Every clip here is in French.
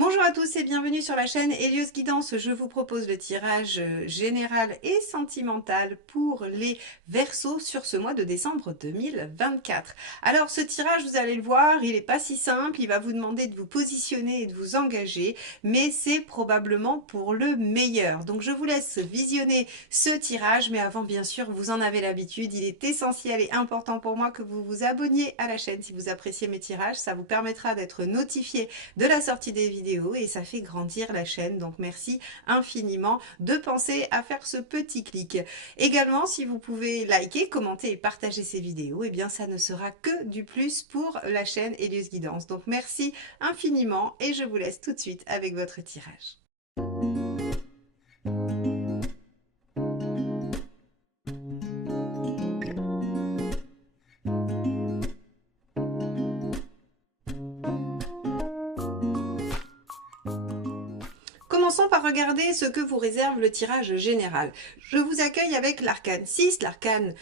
Bonjour à tous et bienvenue sur la chaîne Hélios Guidance. Je vous propose le tirage général et sentimental pour les Verseaux sur ce mois de décembre 2024. Alors ce tirage, vous allez le voir, il n'est pas si simple, il va vous demander de vous positionner et de vous engager, mais c'est probablement pour le meilleur. Donc je vous laisse visionner ce tirage, mais avant bien sûr, vous en avez l'habitude, il est essentiel et important pour moi que vous vous abonniez à la chaîne si vous appréciez mes tirages, ça vous permettra d'être notifié de la sortie des vidéos et ça fait grandir la chaîne. Donc merci infiniment de penser à faire ce petit clic. Également, si vous pouvez liker, commenter et partager ces vidéos, et bien ça ne sera que du plus pour la chaîne Hélios Guidance. Donc merci infiniment et je vous laisse tout de suite avec votre tirage. Commençons par regarder ce que vous réserve le tirage général. Je vous accueille avec l'arcane 6, l'arcane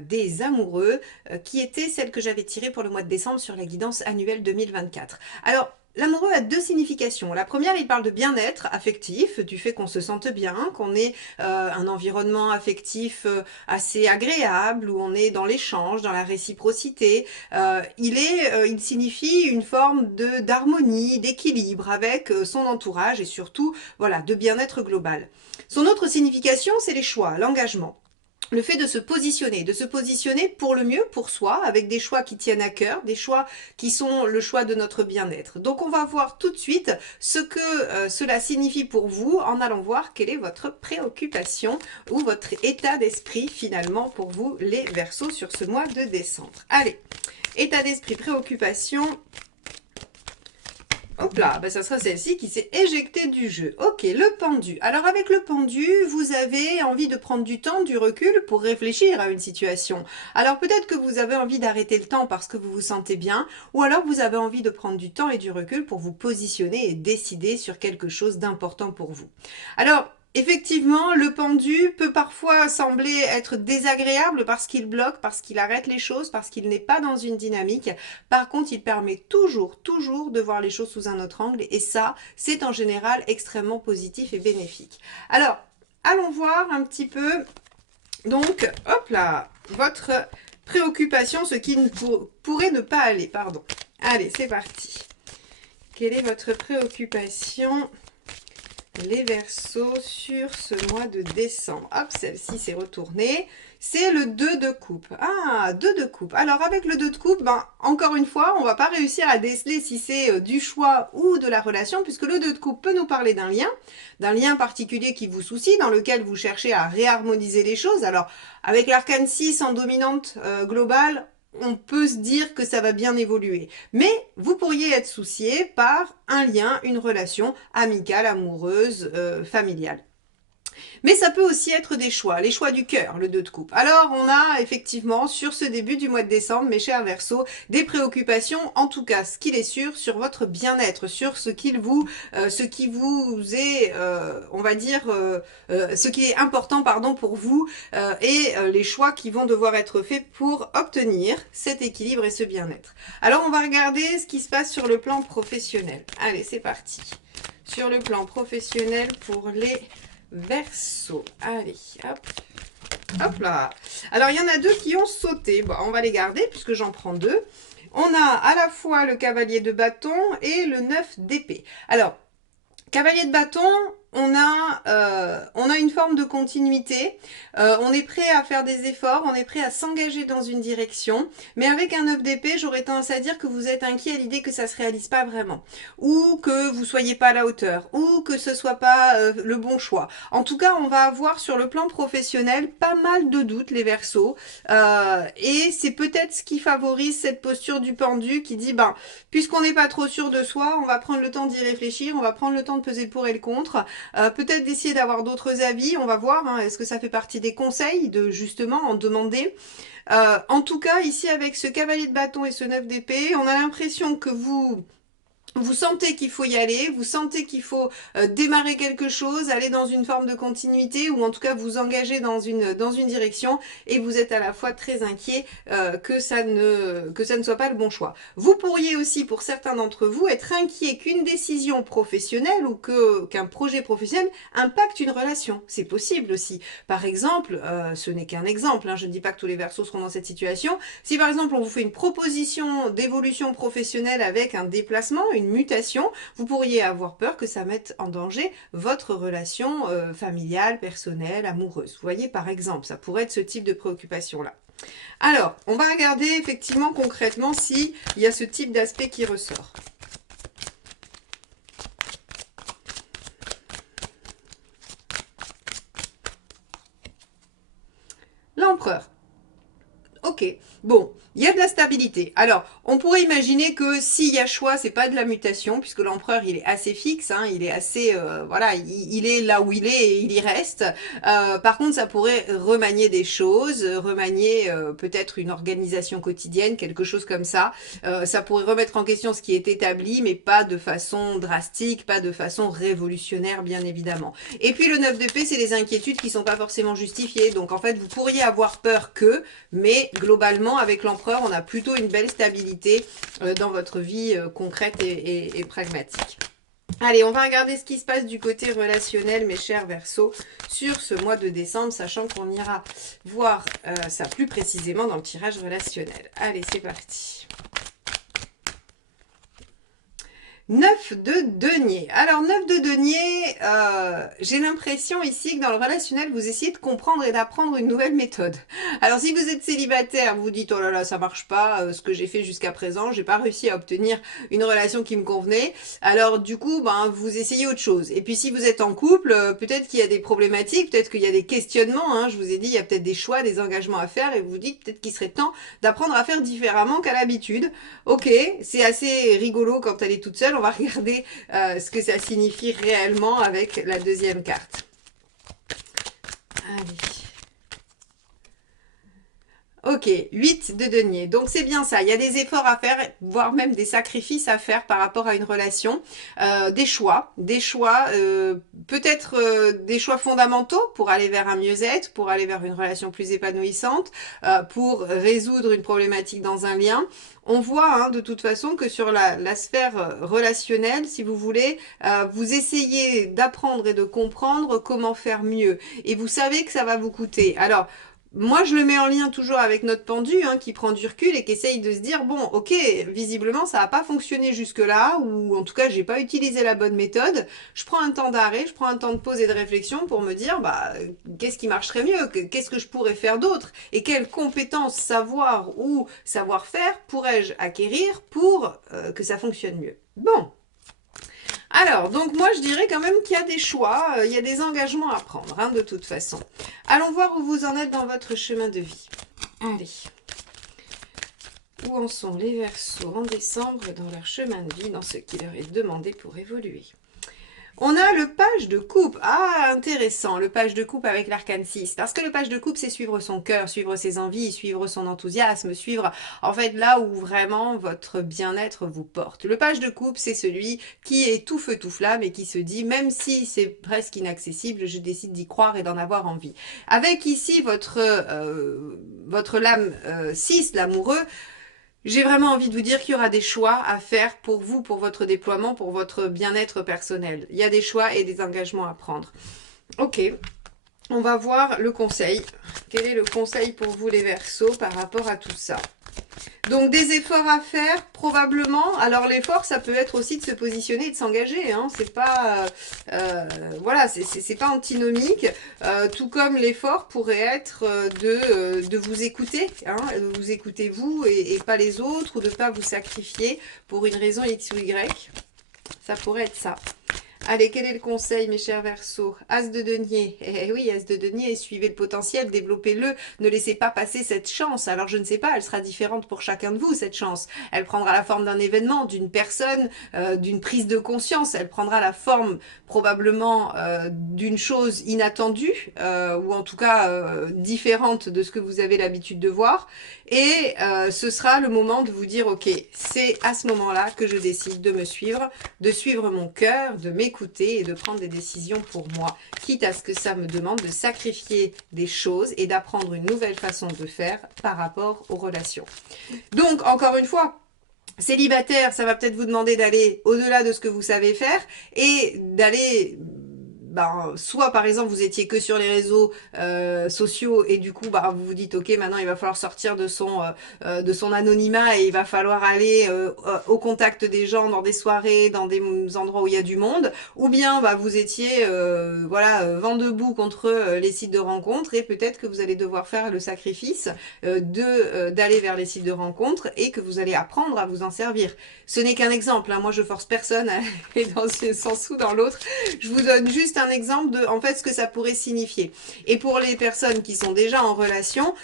des amoureux, qui était celle que j'avais tirée pour le mois de décembre sur la guidance annuelle 2024. Alors, l'amoureux a deux significations. La première, il parle de bien-être affectif, du fait qu'on se sente bien, qu'on ait un environnement affectif assez agréable, où on est dans l'échange, dans la réciprocité. Il signifie une forme d'harmonie, d'équilibre avec son entourage et surtout, voilà, de bien-être global. Son autre signification, c'est les choix, l'engagement. Le fait de se positionner pour le mieux, pour soi, avec des choix qui tiennent à cœur, des choix qui sont le choix de notre bien-être. Donc on va voir tout de suite ce que cela signifie pour vous en allant voir quelle est votre préoccupation ou votre état d'esprit finalement pour vous les Verseaux sur ce mois de décembre. Allez, état d'esprit, préoccupation. Hop là, ben ça sera celle-ci qui s'est éjectée du jeu. Ok, le pendu. Alors avec le pendu, vous avez envie de prendre du temps, du recul pour réfléchir à une situation. Alors peut-être que vous avez envie d'arrêter le temps parce que vous vous sentez bien, ou alors vous avez envie de prendre du temps et du recul pour vous positionner et décider sur quelque chose d'important pour vous. Alors, effectivement, le pendu peut parfois sembler être désagréable parce qu'il bloque, parce qu'il arrête les choses, parce qu'il n'est pas dans une dynamique. Par contre, il permet toujours de voir les choses sous un autre angle et ça, c'est en général extrêmement positif et bénéfique. Alors, allons voir un petit peu, donc, hop là, votre préoccupation, ce qui pourrait ne pas aller, pardon. Allez, c'est parti. Quelle est votre préoccupation ? Les Verseaux sur ce mois de décembre. Hop, celle-ci s'est retournée. C'est le 2 de coupe. Ah, 2 de coupe. Alors, avec le 2 de coupe, ben, encore une fois, on va pas réussir à déceler si c'est du choix ou de la relation, puisque le 2 de coupe peut nous parler d'un lien particulier qui vous soucie, dans lequel vous cherchez à réharmoniser les choses. Alors, avec l'arcane 6 en dominante globale, on peut se dire que ça va bien évoluer. Mais vous pourriez être soucié par un lien, une relation amicale, amoureuse, familiale. Mais ça peut aussi être des choix, les choix du cœur, le 2 de coupe. Alors on a effectivement sur ce début du mois de décembre, mes chers Verseaux, des préoccupations, en tout cas ce qu'il est sûr, sur votre bien-être, sur ce qui vous est, on va dire, ce qui est important pardon pour vous et les choix qui vont devoir être faits pour obtenir cet équilibre et ce bien-être. Alors on va regarder ce qui se passe sur le plan professionnel. Allez, c'est parti. Sur le plan professionnel pour les Verseaux. Allez, hop. Hop là. Alors, il y en a deux qui ont sauté. Bon, on va les garder puisque j'en prends deux. On a à la fois le cavalier de bâton et le 9 d'épée. Alors, cavalier de bâton, on a une forme de continuité, on est prêt à faire des efforts, on est prêt à s'engager dans une direction, mais avec un 9 d'épée, j'aurais tendance à dire que vous êtes inquiet à l'idée que ça se réalise pas vraiment, ou que vous soyez pas à la hauteur, ou que ce soit pas le bon choix. En tout cas, on va avoir sur le plan professionnel pas mal de doutes, les Verseaux, et c'est peut-être ce qui favorise cette posture du pendu qui dit, ben, puisqu'on n'est pas trop sûr de soi, on va prendre le temps d'y réfléchir, on va prendre le temps de peser le pour et le contre, peut-être d'essayer d'avoir d'autres avis, on va voir, hein, est-ce que ça fait partie des conseils de justement en demander. En tout cas, ici avec ce cavalier de bâton et ce 9 d'épée, on a l'impression que vous Vous sentez qu'il faut y aller, vous sentez qu'il faut démarrer quelque chose, aller dans une forme de continuité ou en tout cas vous engager dans une direction et vous êtes à la fois très inquiet que ça ne soit pas le bon choix. Vous pourriez aussi, pour certains d'entre vous, être inquiet qu'une décision professionnelle ou qu'un projet professionnel impacte une relation. C'est possible aussi. Par exemple, ce n'est qu'un exemple, hein, je ne dis pas que tous les Verseaux seront dans cette situation. Si par exemple on vous fait une proposition d'évolution professionnelle avec un déplacement, une mutation, vous pourriez avoir peur que ça mette en danger votre relation familiale, personnelle, amoureuse. Vous voyez, par exemple, ça pourrait être ce type de préoccupation-là. Alors, on va regarder effectivement concrètement s'il y a ce type d'aspect qui ressort. L'empereur. Ok, bon, il y a de la stabilité. Alors, on pourrait imaginer que s'il y a choix, c'est pas de la mutation, puisque l'empereur, il est assez fixe, hein, il est assez, voilà, il est là où il est et il y reste. Par contre, ça pourrait remanier des choses, remanier peut-être une organisation quotidienne, quelque chose comme ça. Ça pourrait remettre en question ce qui est établi, mais pas de façon drastique, pas de façon révolutionnaire, bien évidemment. Et puis le 9 d'épée, c'est des inquiétudes qui sont pas forcément justifiées. Donc en fait, vous pourriez avoir peur que, mais globalement, avec l'empereur, on a plutôt une belle stabilité dans votre vie concrète et pragmatique. Allez, on va regarder ce qui se passe du côté relationnel, mes chers Verseaux, sur ce mois de décembre, sachant qu'on ira voir ça plus précisément dans le tirage relationnel. Allez, c'est parti. 9 de denier. Alors 9 de denier, j'ai l'impression ici que dans le relationnel, vous essayez de comprendre et d'apprendre une nouvelle méthode. Alors si vous êtes célibataire, vous dites oh là là ça marche pas, ce que j'ai fait jusqu'à présent, j'ai pas réussi à obtenir une relation qui me convenait. Alors du coup, ben vous essayez autre chose. Et puis si vous êtes en couple, peut-être qu'il y a des problématiques, peut-être qu'il y a des questionnements. Hein, je vous ai dit, il y a peut-être des choix, des engagements à faire, et vous vous dites peut-être qu'il serait temps d'apprendre à faire différemment qu'à l'habitude. Ok, c'est assez rigolo quand elle est toute seule. On va regarder ce que ça signifie réellement avec la deuxième carte. Allez. Ok, 8 de denier. Donc c'est bien ça. Il y a des efforts à faire, voire même des sacrifices à faire par rapport à une relation. Des choix, peut-être des choix fondamentaux pour aller vers un mieux-être, pour aller vers une relation plus épanouissante, pour résoudre une problématique dans un lien. On voit de toute façon que sur la sphère relationnelle, si vous voulez, vous essayez d'apprendre et de comprendre comment faire mieux. Et vous savez que ça va vous coûter. Alors, moi, je le mets en lien toujours avec notre pendu qui prend du recul et qui essaye de se dire, bon, ok, visiblement, ça n'a pas fonctionné jusque-là, ou en tout cas, j'ai pas utilisé la bonne méthode. Je prends un temps d'arrêt, je prends un temps de pause et de réflexion pour me dire, bah, qu'est-ce qui marcherait mieux? Qu'est-ce que je pourrais faire d'autre? Et quelles compétences, savoir ou savoir-faire pourrais-je acquérir pour que ça fonctionne mieux? Bon. Alors, donc moi je dirais quand même qu'il y a des choix, il y a des engagements à prendre, de toute façon. Allons voir où vous en êtes dans votre chemin de vie. Allez. Où en sont les Verseaux en décembre dans leur chemin de vie, dans ce qui leur est demandé pour évoluer? On a le page de coupe. Ah, intéressant, le page de coupe avec l'arcane 6. Parce que le page de coupe, c'est suivre son cœur, suivre ses envies, suivre son enthousiasme, suivre, en fait, là où vraiment votre bien-être vous porte. Le page de coupe, c'est celui qui est tout feu, tout flamme et qui se dit, même si c'est presque inaccessible, je décide d'y croire et d'en avoir envie. Avec ici votre lame 6, l'amoureux, j'ai vraiment envie de vous dire qu'il y aura des choix à faire pour vous, pour votre déploiement, pour votre bien-être personnel. Il y a des choix et des engagements à prendre. Ok, on va voir le conseil. Quel est le conseil pour vous les Verseaux par rapport à tout ça? Donc des efforts à faire, probablement. Alors l'effort, ça peut être aussi de se positionner et de s'engager. C'est pas, voilà, c'est pas antinomique. Tout comme l'effort pourrait être de vous écouter, de vous écouter vous et pas les autres, ou de pas vous sacrifier pour une raison X ou Y. Ça pourrait être ça. Allez, quel est le conseil, mes chers Verseaux? As de denier. Eh oui, As de denier, suivez le potentiel, développez-le, ne laissez pas passer cette chance. Alors, je ne sais pas, elle sera différente pour chacun de vous, cette chance. Elle prendra la forme d'un événement, d'une personne, d'une prise de conscience. Elle prendra la forme probablement d'une chose inattendue, ou en tout cas différente de ce que vous avez l'habitude de voir. Et ce sera le moment de vous dire, ok, c'est à ce moment-là que je décide de me suivre, de suivre mon cœur, de m'écouter et de prendre des décisions pour moi, quitte à ce que ça me demande de sacrifier des choses et d'apprendre une nouvelle façon de faire par rapport aux relations. Donc, encore une fois, célibataire, ça va peut-être vous demander d'aller au-delà de ce que vous savez faire et d'aller soit par exemple vous étiez que sur les réseaux sociaux et du coup vous vous dites ok, maintenant il va falloir sortir de son anonymat et il va falloir aller au contact des gens dans des soirées, dans des endroits où il y a du monde, ou bien vous étiez vent debout contre les sites de rencontres et peut-être que vous allez devoir faire le sacrifice d'aller vers les sites de rencontres et que vous allez apprendre à vous en servir. Ce n'est qu'un exemple, hein. Moi je force personne à aller dans un sens ou dans l'autre, je vous donne juste un exemple de en fait ce que ça pourrait signifier. Et pour les personnes qui sont déjà en relation,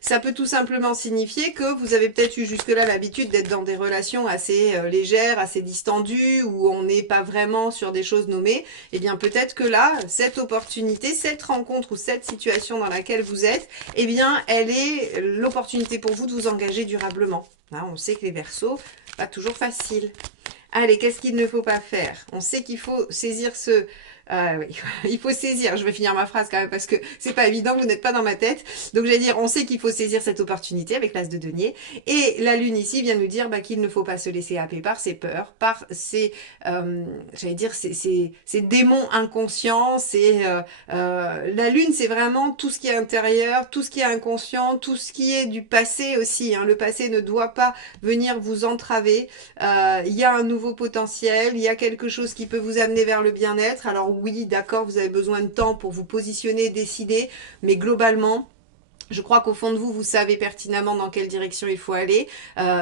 ça peut tout simplement signifier que vous avez peut-être eu jusque-là l'habitude d'être dans des relations assez légères, assez distendues, où on n'est pas vraiment sur des choses nommées. Et bien peut-être que là, cette opportunité, cette rencontre ou cette situation dans laquelle vous êtes, eh bien elle est l'opportunité pour vous de vous engager durablement. Hein, on sait que les Verseaux, pas toujours facile. Allez, qu'est-ce qu'il ne faut pas faire? On sait qu'il faut saisir ce... oui, il faut saisir, je vais finir ma phrase quand même parce que c'est pas évident, vous n'êtes pas dans ma tête. Donc j'allais dire, on sait qu'il faut saisir cette opportunité avec l'As de denier. Et la lune ici vient nous dire qu'il ne faut pas se laisser happer par ses peurs, par ses, ces démons inconscients. La lune, c'est vraiment tout ce qui est intérieur, tout ce qui est inconscient, tout ce qui est du passé aussi. Hein. Le passé ne doit pas venir vous entraver. Il y a un nouveau potentiel, il y a quelque chose qui peut vous amener vers le bien-être. Alors oui, d'accord, vous avez besoin de temps pour vous positionner, décider, mais globalement, je crois qu'au fond de vous, vous savez pertinemment dans quelle direction il faut aller,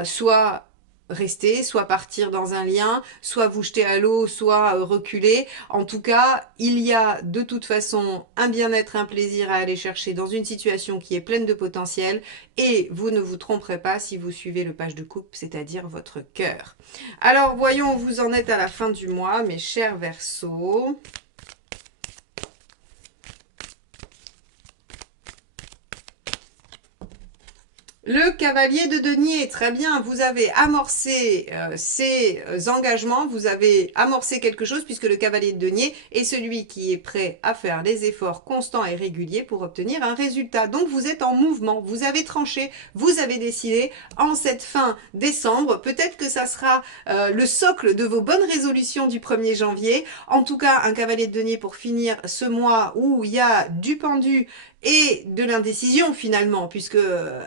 soit rester, soit partir dans un lien, soit vous jeter à l'eau, soit reculer. En tout cas, il y a de toute façon un bien-être, un plaisir à aller chercher dans une situation qui est pleine de potentiel et vous ne vous tromperez pas si vous suivez le page de coupe, c'est-à-dire votre cœur. Alors, voyons où vous en êtes à la fin du mois, mes chers Verseaux. Le cavalier de denier, très bien, vous avez amorcé ces engagements, vous avez amorcé quelque chose puisque le cavalier de denier est celui qui est prêt à faire les efforts constants et réguliers pour obtenir un résultat. Donc vous êtes en mouvement, vous avez tranché, vous avez décidé en cette fin décembre, peut-être que ça sera le socle de vos bonnes résolutions du 1er janvier. En tout cas, un cavalier de denier pour finir ce mois où il y a du pendu et de l'indécision finalement, puisque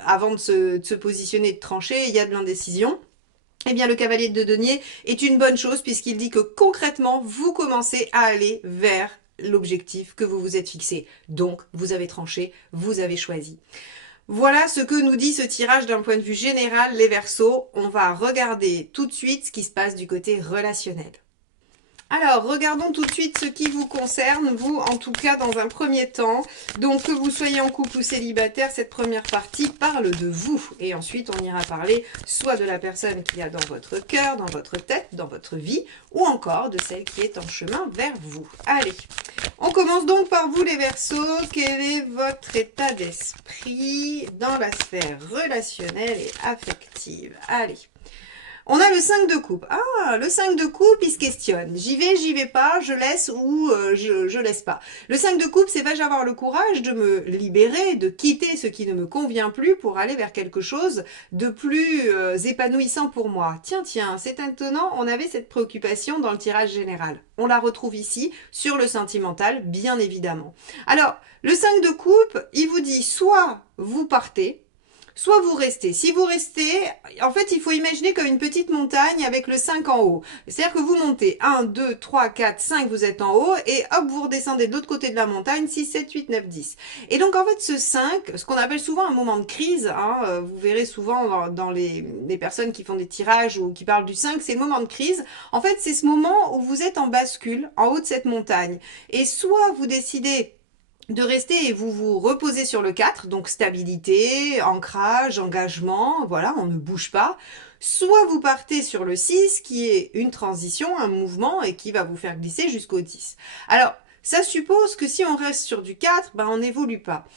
avant de se positionner, de trancher, il y a de l'indécision. Eh bien, le cavalier de denier est une bonne chose puisqu'il dit que concrètement, vous commencez à aller vers l'objectif que vous vous êtes fixé. Donc, vous avez tranché, vous avez choisi. Voilà ce que nous dit ce tirage d'un point de vue général, les Verseaux. On va regarder tout de suite ce qui se passe du côté relationnel. Alors, regardons tout de suite ce qui vous concerne, vous, en tout cas, dans un premier temps. Donc, que vous soyez en couple ou célibataire, cette première partie parle de vous. Et ensuite, on ira parler soit de la personne qu'il y a dans votre cœur, dans votre tête, dans votre vie, ou encore de celle qui est en chemin vers vous. Allez, on commence donc par vous, les Verseaux. Quel est votre état d'esprit dans la sphère relationnelle et affective? Allez. On a le 5 de coupe. Ah, le 5 de coupe, il se questionne. J'y vais pas, je laisse ou je laisse pas. Le 5 de coupe, c'est vais-je avoir le courage de me libérer, de quitter ce qui ne me convient plus pour aller vers quelque chose de plus épanouissant pour moi. Tiens, c'est étonnant, on avait cette préoccupation dans le tirage général. On la retrouve ici, sur le sentimental, bien évidemment. Alors, le 5 de coupe, il vous dit soit vous partez, soit vous restez. Si vous restez, en fait, il faut imaginer comme une petite montagne avec le 5 en haut. C'est-à-dire que vous montez 1, 2, 3, 4, 5, vous êtes en haut, et hop, vous redescendez de l'autre côté de la montagne, 6, 7, 8, 9, 10. Et donc, en fait, ce 5, ce qu'on appelle souvent un moment de crise, hein, vous verrez souvent dans les personnes qui font des tirages ou qui parlent du 5, c'est le moment de crise. En fait, c'est ce moment où vous êtes en bascule, en haut de cette montagne. Et soit vous décidez de rester et vous vous reposez sur le 4, donc stabilité, ancrage, engagement, voilà, on ne bouge pas. Soit vous partez sur le 6, qui est une transition, un mouvement, et qui va vous faire glisser jusqu'au 10. Alors, ça suppose que si on reste sur du 4, ben on n'évolue pas.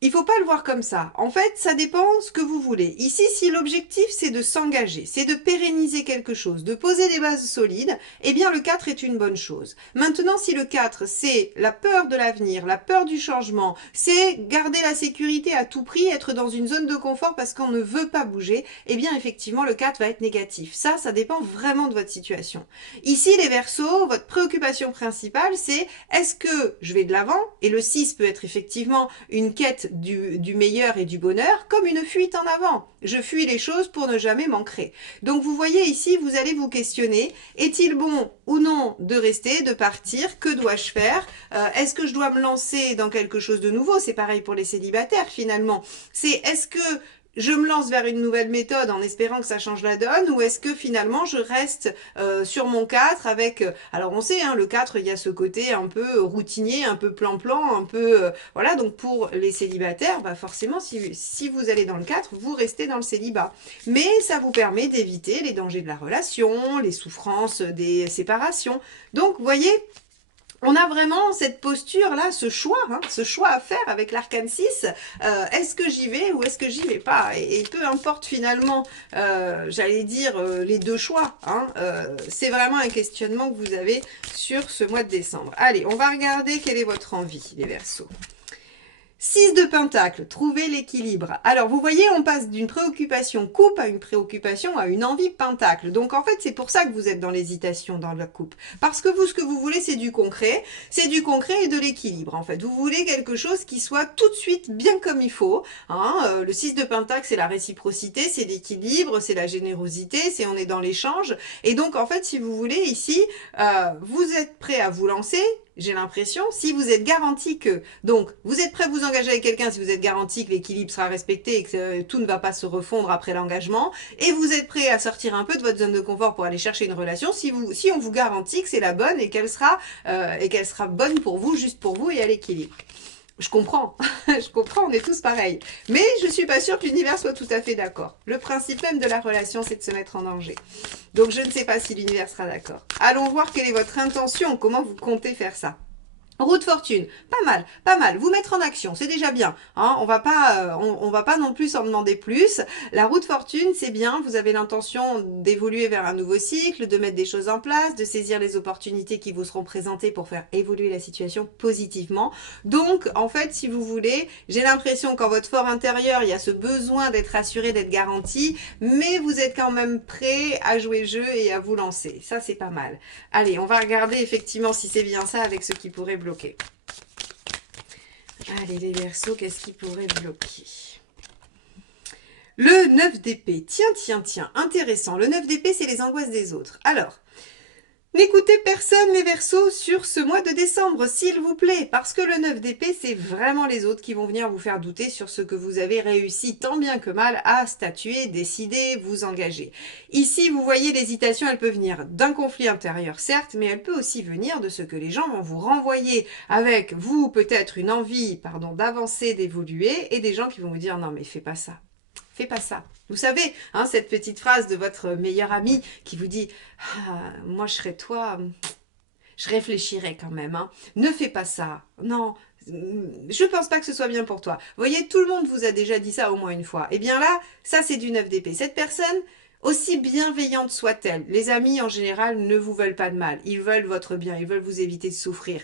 Il faut pas le voir comme ça. En fait, ça dépend ce que vous voulez. Ici, si l'objectif c'est de s'engager, c'est de pérenniser quelque chose, de poser des bases solides, eh bien le 4 est une bonne chose. Maintenant, si le 4 c'est la peur de l'avenir, la peur du changement, c'est garder la sécurité à tout prix, être dans une zone de confort parce qu'on ne veut pas bouger, eh bien effectivement le 4 va être négatif. Ça dépend vraiment de votre situation. Ici, les Verseaux, votre préoccupation principale c'est est-ce que je vais de l'avant? Et le 6 peut être effectivement une quête du meilleur et du bonheur comme une fuite en avant. Je fuis les choses pour ne jamais m'ancrer. Donc vous voyez ici, vous allez vous questionner, est-il bon ou non de rester, de partir? Que dois-je faire? Est-ce que je dois me lancer dans quelque chose de nouveau? C'est pareil pour les célibataires finalement. C'est est-ce que je me lance vers une nouvelle méthode en espérant que ça change la donne, ou est-ce que finalement je reste sur mon 4 avec... alors on sait, hein, le 4, il y a ce côté un peu routinier, un peu plan-plan, un peu... voilà, donc pour les célibataires, bah forcément, si vous allez dans le 4, vous restez dans le célibat. Mais ça vous permet d'éviter les dangers de la relation, les souffrances des séparations. Donc, vous voyez... On a vraiment cette posture-là, ce choix à faire avec l'arcane 6. Est-ce que j'y vais ou est-ce que j'y vais pas? Et peu importe finalement, j'allais dire, les deux choix. Hein, c'est vraiment un questionnement que vous avez sur ce mois de décembre. Allez, on va regarder quelle est votre envie, les Verseaux. 6 de Pentacle, trouver l'équilibre. Alors, vous voyez, on passe d'une préoccupation coupe à une préoccupation à une envie Pentacle. Donc, en fait, c'est pour ça que vous êtes dans l'hésitation dans la coupe. Parce que vous, ce que vous voulez, c'est du concret. C'est du concret et de l'équilibre, en fait. Vous voulez quelque chose qui soit tout de suite bien comme il faut. Hein. Le 6 de Pentacle, c'est la réciprocité, c'est l'équilibre, c'est la générosité, c'est on est dans l'échange. Et donc, en fait, si vous voulez, ici, vous êtes prêt à vous lancer. J'ai l'impression, si vous êtes garanti que, donc, vous êtes prêt à vous engager avec quelqu'un si vous êtes garanti que l'équilibre sera respecté et que tout ne va pas se refondre après l'engagement, et vous êtes prêt à sortir un peu de votre zone de confort pour aller chercher une relation, si on vous garantit que c'est la bonne et qu'elle sera bonne pour vous, juste pour vous et à l'équilibre. Je comprends, je comprends, on est tous pareils. Mais je suis pas sûre que l'univers soit tout à fait d'accord. Le principe même de la relation, c'est de se mettre en danger. Donc je ne sais pas si l'univers sera d'accord. Allons voir quelle est votre intention, comment vous comptez faire ça. Roue de fortune, pas mal, pas mal. Vous mettre en action, c'est déjà bien. Hein, on va pas non plus en demander plus. La roue de fortune, c'est bien. Vous avez l'intention d'évoluer vers un nouveau cycle, de mettre des choses en place, de saisir les opportunités qui vous seront présentées pour faire évoluer la situation positivement. Donc, en fait, si vous voulez, j'ai l'impression qu'en votre fort intérieur, il y a ce besoin d'être assuré, d'être garanti, mais vous êtes quand même prêt à jouer le jeu et à vous lancer. Ça, c'est pas mal. Allez, on va regarder effectivement si c'est bien ça avec ce qui pourrait bloquer. Allez les Verseaux, qu'est-ce qui pourrait bloquer? Le 9 d'épée. Tiens, intéressant. Le 9 d'épée, c'est les angoisses des autres. Alors, n'écoutez personne les Verseaux sur ce mois de décembre, s'il vous plaît, parce que le 9 d'épée, c'est vraiment les autres qui vont venir vous faire douter sur ce que vous avez réussi tant bien que mal à statuer, décider, vous engager. Ici, vous voyez, l'hésitation, elle peut venir d'un conflit intérieur, certes, mais elle peut aussi venir de ce que les gens vont vous renvoyer avec vous, peut-être une envie, d'avancer, d'évoluer, et des gens qui vont vous dire « Non, mais fais pas ça. Fais pas ça. » Vous savez, hein, cette petite phrase de votre meilleur ami qui vous dit ah, « Moi, je serais toi, je réfléchirais quand même. Hein. Ne fais pas ça. Non, je pense pas que ce soit bien pour toi. » Vous voyez, tout le monde vous a déjà dit ça au moins une fois. Eh bien là, ça, c'est du 9 d'épée. Cette personne, aussi bienveillante soit-elle, les amis en général ne vous veulent pas de mal. Ils veulent votre bien, ils veulent vous éviter de souffrir.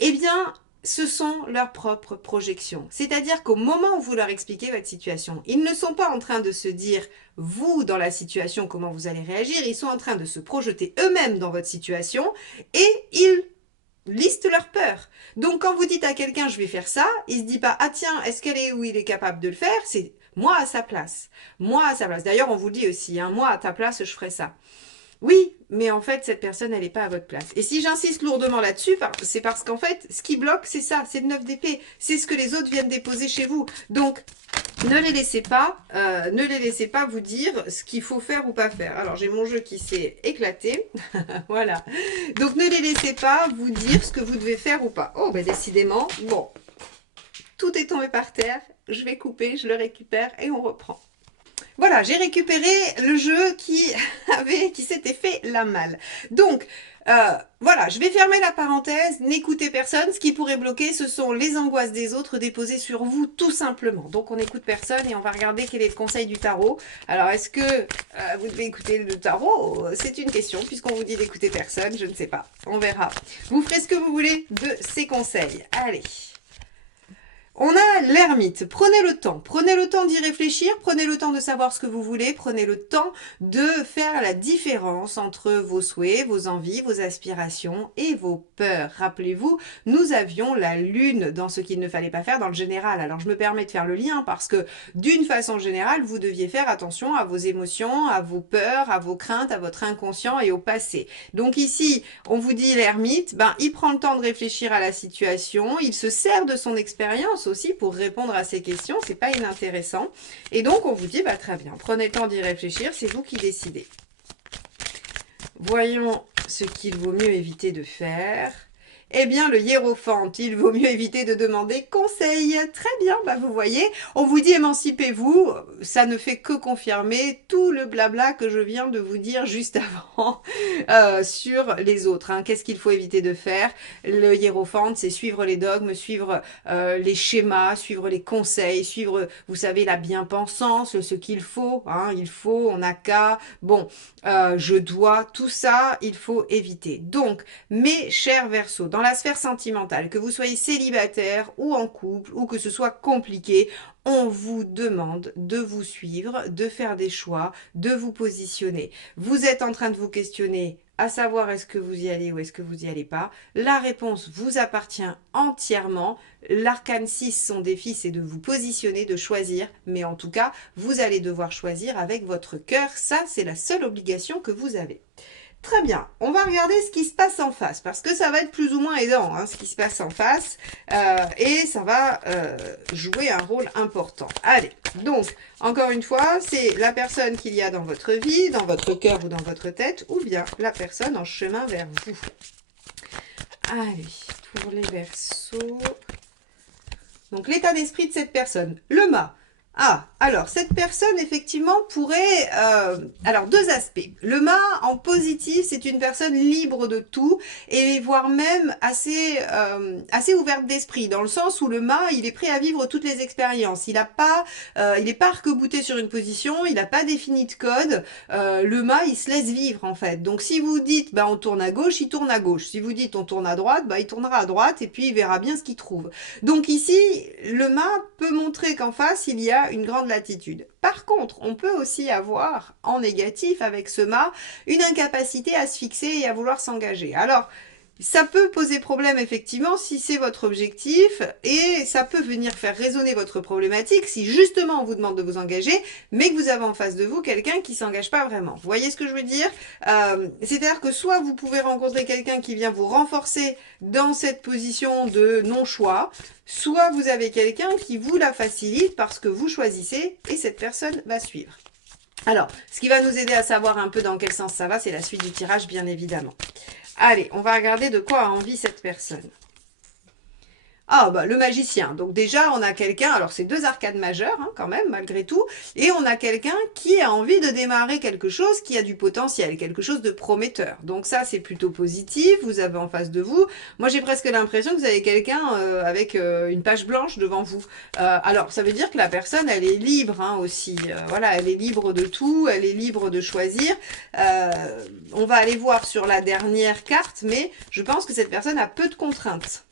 Eh bien... ce sont leurs propres projections. C'est-à-dire qu'au moment où vous leur expliquez votre situation, ils ne sont pas en train de se dire, vous, dans la situation, comment vous allez réagir, ils sont en train de se projeter eux-mêmes dans votre situation et ils listent leurs peurs. Donc, quand vous dites à quelqu'un, je vais faire ça, il se dit pas, ah tiens, est-ce qu'elle est où il est capable de le faire? C'est Moi à sa place. Moi à sa place. D'ailleurs, on vous dit aussi, hein, moi à ta place, je ferais ça. Oui, mais en fait, cette personne, elle n'est pas à votre place. Et si j'insiste lourdement là-dessus, c'est parce qu'en fait, ce qui bloque, c'est ça, c'est le 9 d'épée. C'est ce que les autres viennent déposer chez vous. Donc, ne les laissez pas vous dire ce qu'il faut faire ou pas faire. Alors, j'ai mon jeu qui s'est éclaté. Voilà. Donc, ne les laissez pas vous dire ce que vous devez faire ou pas. Oh, ben décidément, bon, tout est tombé par terre. Je vais couper, je le récupère et on reprend. Voilà, j'ai récupéré le jeu qui s'était fait la malle. Donc, voilà, je vais fermer la parenthèse, n'écoutez personne. Ce qui pourrait bloquer, ce sont les angoisses des autres déposées sur vous, tout simplement. Donc, on n'écoute personne et on va regarder quel est le conseil du tarot. Alors, est-ce que vous devez écouter le tarot? C'est une question, puisqu'on vous dit d'écouter personne, je ne sais pas. On verra. Vous ferez ce que vous voulez de ces conseils. Allez. On a l'ermite. Prenez le temps d'y réfléchir, prenez le temps de savoir ce que vous voulez, prenez le temps de faire la différence entre vos souhaits, vos envies, vos aspirations et vos peurs. Rappelez-vous, nous avions la lune dans ce qu'il ne fallait pas faire dans le général. Alors je me permets de faire le lien parce que d'une façon générale, vous deviez faire attention à vos émotions, à vos peurs, à vos craintes, à votre inconscient et au passé. Donc ici, on vous dit l'ermite, il prend le temps de réfléchir à la situation, il se sert de son expérience aussi pour répondre à ces questions, c'est pas inintéressant. Et donc on vous dit, très bien, prenez le temps d'y réfléchir, c'est vous qui décidez. Voyons ce qu'il vaut mieux éviter de faire. Eh bien, le hiérophante, il vaut mieux éviter de demander conseil. Très bien, vous voyez, on vous dit émancipez-vous, ça ne fait que confirmer tout le blabla que je viens de vous dire juste avant sur les autres. Hein. Qu'est-ce qu'il faut éviter de faire? Le hiérophante, c'est suivre les dogmes, suivre les schémas, suivre les conseils, suivre, vous savez, la bien-pensance, ce qu'il faut. Hein. Il faut, on n'a qu'à, bon, je dois, tout ça, il faut éviter. Donc, mes chers Verseaux, dans la sphère sentimentale, que vous soyez célibataire ou en couple, ou que ce soit compliqué, on vous demande de vous suivre, de faire des choix, de vous positionner. Vous êtes en train de vous questionner à savoir est-ce que vous y allez ou est-ce que vous y allez pas. La réponse vous appartient entièrement. L'arcane 6, son défi, c'est de vous positionner, de choisir. Mais en tout cas, vous allez devoir choisir avec votre cœur. Ça, c'est la seule obligation que vous avez. Très bien, on va regarder ce qui se passe en face, parce que ça va être plus ou moins aidant, hein, ce qui se passe en face, et ça va jouer un rôle important. Allez, donc, encore une fois, c'est la personne qu'il y a dans votre vie, dans votre cœur ou dans votre tête, ou bien la personne en chemin vers vous. Allez, pour les Verseaux. Donc, l'état d'esprit de cette personne. Le mât. Ah, alors, cette personne, effectivement, pourrait... alors, deux aspects. Le mât, en positif, c'est une personne libre de tout, et voire même assez ouverte d'esprit, dans le sens où le mât, il est prêt à vivre toutes les expériences. Il n'est pas arc-bouté sur une position, il n'a pas défini de code. Le mât, il se laisse vivre, en fait. Donc, si vous dites, on tourne à gauche, il tourne à gauche. Si vous dites, on tourne à droite, il tournera à droite, et puis il verra bien ce qu'il trouve. Donc ici, le mât peut montrer qu'en face, il y a une grande latitude. Par contre, on peut aussi avoir, en négatif avec ce mât, une incapacité à se fixer et à vouloir s'engager. Alors, ça peut poser problème effectivement si c'est votre objectif et ça peut venir faire résonner votre problématique si justement on vous demande de vous engager mais que vous avez en face de vous quelqu'un qui s'engage pas vraiment. Vous voyez ce que je veux dire? C'est-à-dire que soit vous pouvez rencontrer quelqu'un qui vient vous renforcer dans cette position de non-choix, soit vous avez quelqu'un qui vous la facilite parce que vous choisissez et cette personne va suivre. Alors, ce qui va nous aider à savoir un peu dans quel sens ça va, c'est la suite du tirage bien évidemment. Allez, on va regarder de quoi a envie cette personne. Ah, le magicien. Donc déjà, on a quelqu'un, alors c'est deux arcades majeures hein, quand même, malgré tout, et on a quelqu'un qui a envie de démarrer quelque chose qui a du potentiel, quelque chose de prometteur. Donc ça, c'est plutôt positif, vous avez en face de vous. Moi, j'ai presque l'impression que vous avez quelqu'un avec une page blanche devant vous. Alors, ça veut dire que la personne, elle est libre hein, aussi. Voilà, elle est libre de tout, elle est libre de choisir. On va aller voir sur la dernière carte, mais je pense que cette personne a peu de contraintes.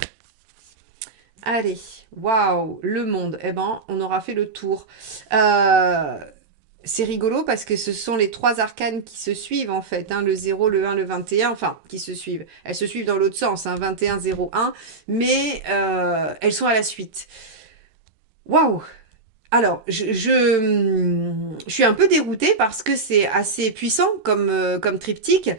Allez, waouh, le monde. Eh ben, on aura fait le tour. C'est rigolo parce que ce sont les trois arcanes qui se suivent en fait. Hein, le 0, le 1, le 21. Enfin, qui se suivent. Elles se suivent dans l'autre sens. Hein, 21, 0, 1. Mais elles sont à la suite. Waouh! Alors, je suis un peu déroutée parce que c'est assez puissant comme triptyque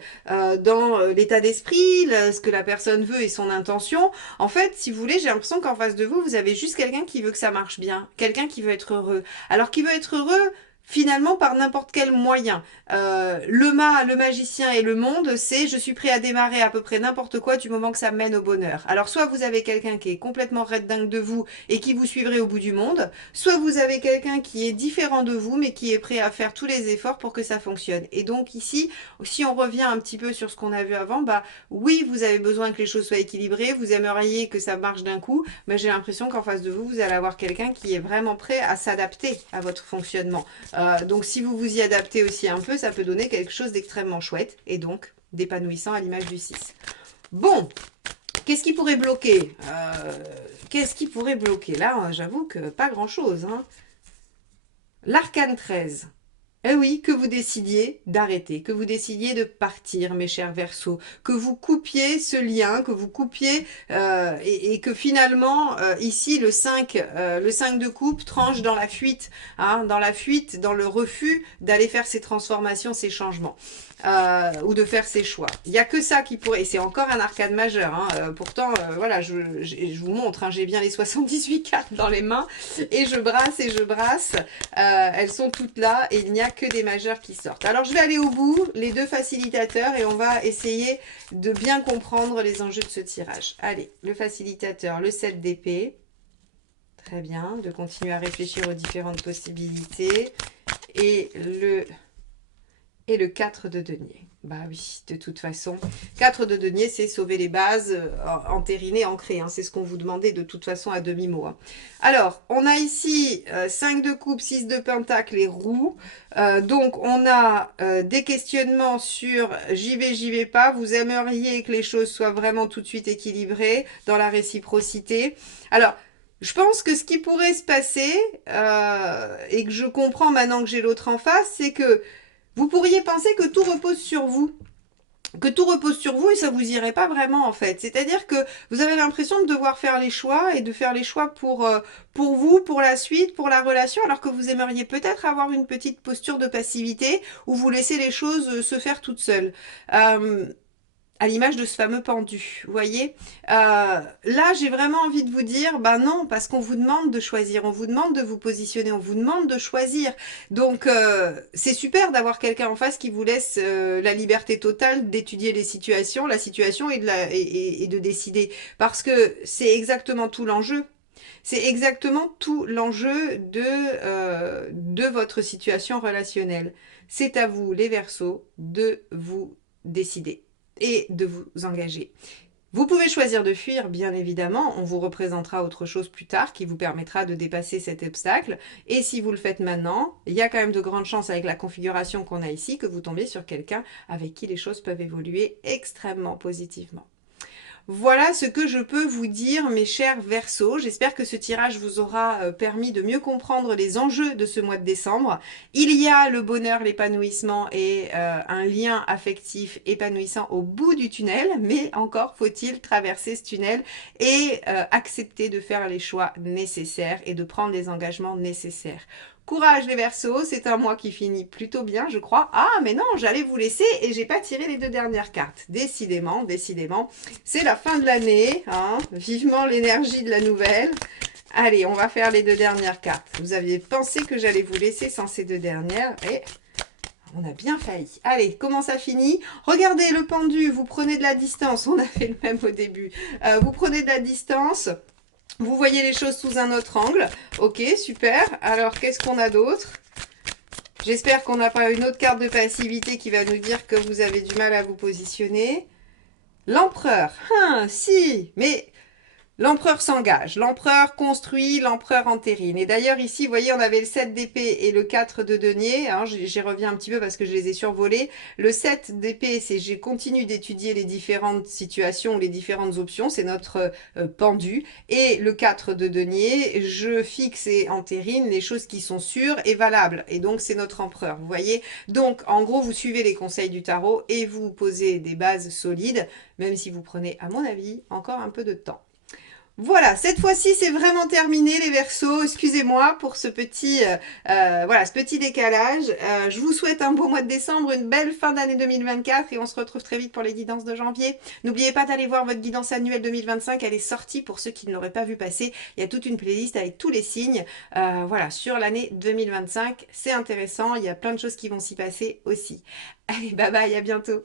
dans l'état d'esprit, ce que la personne veut et son intention. En fait, si vous voulez, j'ai l'impression qu'en face de vous, vous avez juste quelqu'un qui veut que ça marche bien, quelqu'un qui veut être heureux. Alors, qui veut être heureux finalement par n'importe quel moyen. Le magicien et le monde, c'est je suis prêt à démarrer à peu près n'importe quoi du moment que ça mène au bonheur. Alors, soit vous avez quelqu'un qui est complètement red dingue de vous et qui vous suivrait au bout du monde, soit vous avez quelqu'un qui est différent de vous, mais qui est prêt à faire tous les efforts pour que ça fonctionne. Et donc ici, si on revient un petit peu sur ce qu'on a vu avant, bah oui, vous avez besoin que les choses soient équilibrées, vous aimeriez que ça marche d'un coup, mais j'ai l'impression qu'en face de vous, vous allez avoir quelqu'un qui est vraiment prêt à s'adapter à votre fonctionnement. Donc si vous vous y adaptez aussi un peu, ça peut donner quelque chose d'extrêmement chouette et donc d'épanouissant à l'image du 6. Bon, qu'est-ce qui pourrait bloquer Qu'est-ce qui pourrait bloquer Là, j'avoue que pas grand-chose. Hein. L'arcane 13. Eh oui, que vous décidiez d'arrêter, que vous décidiez de partir, mes chers Verseaux, que vous coupiez ce lien, que vous coupiez et que finalement, ici, le 5 de coupe tranche dans la fuite, hein, dans la fuite, dans le refus d'aller faire ces transformations, ces changements. Ou de faire ses choix. Il n'y a que ça qui pourrait, et c'est encore un arcane majeur, hein, pourtant, voilà, je vous montre, hein, j'ai bien les 78 cartes dans les mains, et je brasse, elles sont toutes là, et il n'y a que des majeurs qui sortent. Alors je vais aller au bout, les deux facilitateurs, et on va essayer de bien comprendre les enjeux de ce tirage. Allez, le facilitateur, le 7 d'épée, très bien, de continuer à réfléchir aux différentes possibilités, et le 4 de denier. Bah oui, de toute façon, 4 de denier, c'est sauver les bases, entériner, ancrer. Hein, c'est ce qu'on vous demandait de toute façon à demi-mot. Hein. Alors, on a ici 5 de coupe, 6 de pentacle et roue. Donc, on a des questionnements sur j'y vais pas. Vous aimeriez que les choses soient vraiment tout de suite équilibrées dans la réciprocité. Alors, je pense que ce qui pourrait se passer, et que je comprends maintenant que j'ai l'autre en face, c'est que vous pourriez penser que tout repose sur vous. Que tout repose sur vous et ça vous irait pas vraiment en fait. C'est-à-dire que vous avez l'impression de devoir faire les choix et de faire les choix pour vous, pour la suite, pour la relation, alors que vous aimeriez peut-être avoir une petite posture de passivité où vous laissez les choses se faire toutes seules. À l'image de ce fameux pendu, vous voyez. Là, j'ai vraiment envie de vous dire, ben non, parce qu'on vous demande de choisir, on vous demande de vous positionner, on vous demande de choisir. Donc, c'est super d'avoir quelqu'un en face qui vous laisse la liberté totale d'étudier la situation et de décider. Parce que c'est exactement tout l'enjeu. C'est exactement tout l'enjeu de votre situation relationnelle. C'est à vous, les Verseaux, de vous décider et de vous engager. Vous pouvez choisir de fuir, bien évidemment, on vous représentera autre chose plus tard qui vous permettra de dépasser cet obstacle. Et si vous le faites maintenant, il y a quand même de grandes chances avec la configuration qu'on a ici que vous tombiez sur quelqu'un avec qui les choses peuvent évoluer extrêmement positivement. Voilà ce que je peux vous dire, mes chers Verseaux. J'espère que ce tirage vous aura permis de mieux comprendre les enjeux de ce mois de décembre. Il y a le bonheur, l'épanouissement et un lien affectif épanouissant au bout du tunnel, mais encore faut-il traverser ce tunnel et accepter de faire les choix nécessaires et de prendre les engagements nécessaires. Courage les Verseaux, c'est un mois qui finit plutôt bien, je crois. Ah, mais non, j'allais vous laisser et j'ai pas tiré les deux dernières cartes. Décidément, c'est la fin de l'année. Hein. Vivement l'énergie de la nouvelle. Allez, on va faire les deux dernières cartes. Vous aviez pensé que j'allais vous laisser sans ces deux dernières et on a bien failli. Allez, comment ça finit? Regardez le pendu, vous prenez de la distance. On a fait le même au début. Vous prenez de la distance. Vous voyez les choses sous un autre angle. Ok, super. Alors, qu'est-ce qu'on a d'autre? J'espère qu'on n'a pas une autre carte de passivité qui va nous dire que vous avez du mal à vous positionner. L'empereur. Si, mais l'empereur s'engage, l'empereur construit, l'empereur entérine. Et d'ailleurs ici, vous voyez, on avait le 7 d'épée et le 4 de denier. Hein, j'y reviens un petit peu parce que je les ai survolés. Le 7 d'épée, c'est j'ai continué d'étudier les différentes situations, les différentes options. C'est notre pendu. Et le 4 de denier, je fixe et entérine les choses qui sont sûres et valables. Et donc, c'est notre empereur, vous voyez. Donc, en gros, vous suivez les conseils du tarot et vous posez des bases solides, même si vous prenez, à mon avis, encore un peu de temps. Voilà, cette fois-ci, c'est vraiment terminé les Verseaux. Excusez-moi pour ce petit, voilà, ce petit décalage. Je vous souhaite un beau mois de décembre, une belle fin d'année 2024 et on se retrouve très vite pour les guidances de janvier. N'oubliez pas d'aller voir votre guidance annuelle 2025. Elle est sortie pour ceux qui ne l'auraient pas vu passer. Il y a toute une playlist avec tous les signes, voilà, sur l'année 2025. C'est intéressant. Il y a plein de choses qui vont s'y passer aussi. Allez, bye bye, à bientôt.